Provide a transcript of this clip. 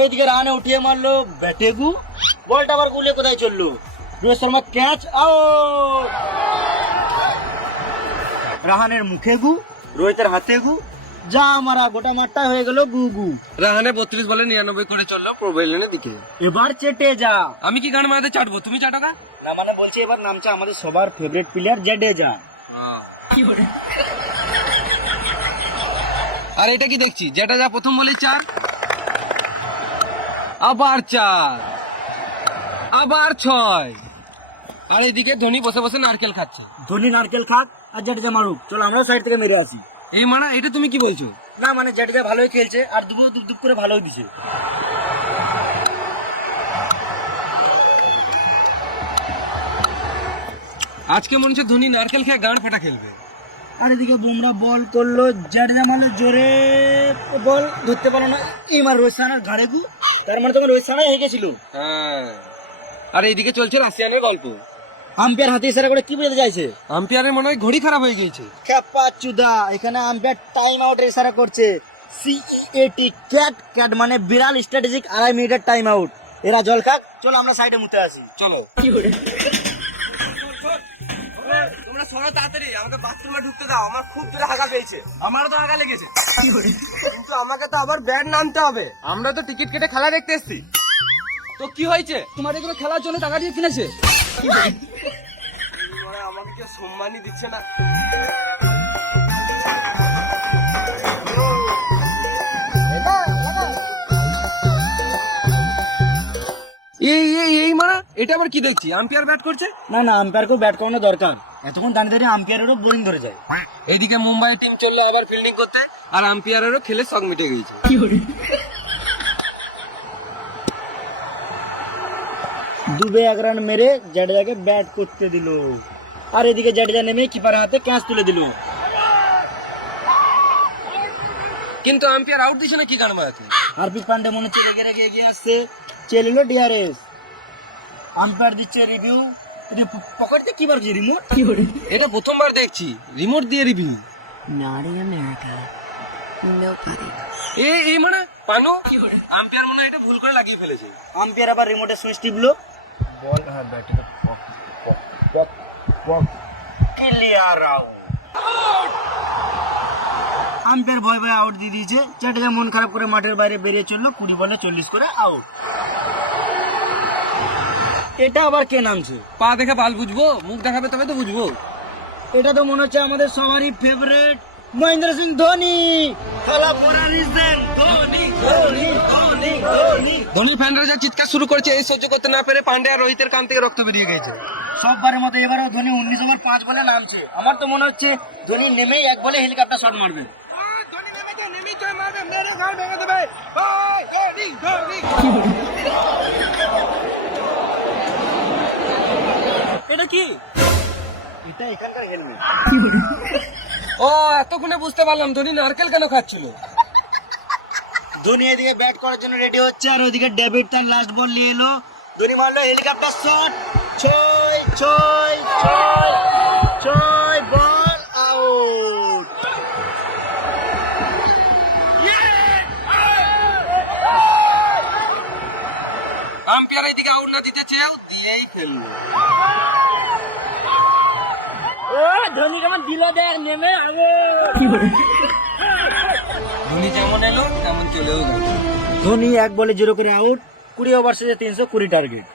এইদিকে রানে উঠিয়ে মারলো ব্যাটেগু। বলটা আবার গুলে কোথায় চলল? Rohit Sharma catch out! রাহানের মুখে গু রোহিতের হাতে গু যা মারা গোটা মাঠটা হয়ে গেল গু গু। রাহানে বত্রিশ বলে নিরানব্বই করে চলল প্রোভেলেনের দিকে। এবার চেটে যা। আমি কি গান মারাতে চাটবো? তুমি চাটো গা। না মানে বলছি এবার নামছে আমাদের সবার ফেভারিট প্লেয়ার জেডেজা আর এটা কি দেখছি? যেটা যা প্রথম বলি চার আবার চার। আবার ছয়। আর এদিকে ধোনি বসে বসে নারকেল খাচ্ছে। ধোনি নারকেল খাক আর জেডেজা মারুক। চলো আমরাও সাইড থেকে মেরে আসি। এই মানা এটা তুমি কি বলছো? না মানে জেডেজা ভালোই খেলছে আর দুপুর দুপ দুপ করে ভালোই দিছে। আজকে মনে হচ্ছে ধোনি নারকেল খেয়ে গান ফাটা খেলবে। আর এদিকে বুমরা বল করল জেডেজা মারলো জোরে। বল ধরতে পারল না। এই মার রোহিত সানার ঘাড়ে গু। তার মানে তখন রোহিত সানাই হেগে ছিল হ্যাঁ। আর এইদিকে চলছে রাশিয়ানের গল্প। আম্পায়ার হাতে ইশারা করে কি বোঝাতে চাইছে? আম্পায়ারের মনে হয় ঘড়ি খারাপ হয়ে গিয়েছে। খেপা চুদা এখানে আম্পায়ার টাইম আউটের ইশারা করছে। সিইএটি ক্যাট ক্যাট মানে বিড়াল স্ট্র্যাটেজিক আড়াই মিনিটের টাইম আউট এরা জল খাক চলো আমরা সাইডে মুতে আসি। চলো। তোমরা শোনো তাড়াতাড়ি আমাকে বাথরুমে ঢুকতে দাও আমার খুব জোরে হাগা পেয়েছে। আমারও তো হাগা লেগেছে। কিন্তু আমাকে তো আবার ব্যাট নামতে হবে। আমরা তো টিকিট কেটে খেলা দেখতে এসেছি। তো কি হয়েছে? তোমার এগুলো খেলার জন্য টাকা দিয়ে কিনেছে? আমাকে কেউ সম্মানই দিচ্ছে না। এটা আবার কি দেখছি? আম্পায়ার ব্যাট করছে? না না আম্পায়ারকেও ব্যাট করানো দরকার। এতক্ষণ দাঁড়িয়ে দাঁড়িয়ে আম্পায়ারেরও বোরিং ধরে যায়। এদিকে মুম্বাই টিম চলল আবার ফিল্ডিং করতে আর আম্পায়ারেরও খেলে শখ মিটে গিয়েছে। দুবে এক রান মেরে জাডেজাকে ব্যাট করতে দিল। আর এদিকে জাডেজা নেমে কিপারের হাতে ক্যাচ তুলে দিল। কিন্তু আম্পায়ার আউট দিছে না কি গান মারাতে হার্পিক পান্ডে মনে হচ্ছে রেগে রেগে এগিয়ে আসছে। চেয়ে নিল ডিআরএস আম্পায়ার দিচ্ছে রিভিউ পকেটে কি বার রিমোট এটা প্রথমবার দেখছি। রিমোট দিয়ে রিভিউ in America. Nobody. এই এই মানে পানো? আম্পায়ার মনে হয় এটা ভুল করে লাগিয়ে ফেলেছে। আম্পায়ার আবার রিমোটের সুইচ টিপলো বল হ্যাঁ ব্যাটে ক্লিয়ার আউট আম্পায়ার ভয় ভয় আউট দিয়ে দিয়েছে। জাডেজা মন খারাপ করে মাঠের বাইরে বেরিয়ে চলল কুড়ি বলে চল্লিশ করে আউট এটা আবার কে নামছে? পা দেখে বাল বুঝব মুখ দেখাবে তবে তো বুঝব। এটা তো মনে হচ্ছে আমাদের সবারই ফেভারিট মহেন্দ্র সিং ধোনি। ধোনি ধোনি ধোনি ধোনি। ধোনির ফ্যানরা যা চিৎকার শুরু করেছে এই সহ্য করতে না পেরে পান্ডে আর রোহিতের কান থেকে রক্ত বেরিয়ে গেছে। সববারের মতো এবারও ধোনি উনিশ ওভার পাঁচ বলে নামছে। আমার তো মনে হচ্ছে ধোনি নেমেই এক বলে হেলিকপ্টার শট মারবে। এটা কি? এটা এখানকার হেলমেট ও এতক্ষণে বুঝতে পারলাম ধোনি নারকেল কেন খাচ্ছিল। ধোনি এদিকে ব্যাট করার জন্য রেডি হচ্ছে আর ওইদিকে ডেভিড তার লাস্ট বল নিয়ে এলো। ধোনি মারলো হেলিকপ্টার শট ছয় ছয় ছয় ছয় বল আউট আম্পায়ার এইদিকে আউট না দিতে চেয়েও দিয়েই ফেলল। ও ধোনি কেমন দিল দেখ নেমে আগে। ধোনি যেমন এলো তেমন চলেও গেল। ধোনি এক বলে জিরো করে আউট কুড়ি ওভার শেষে তিনশো কুড়ি টার্গেট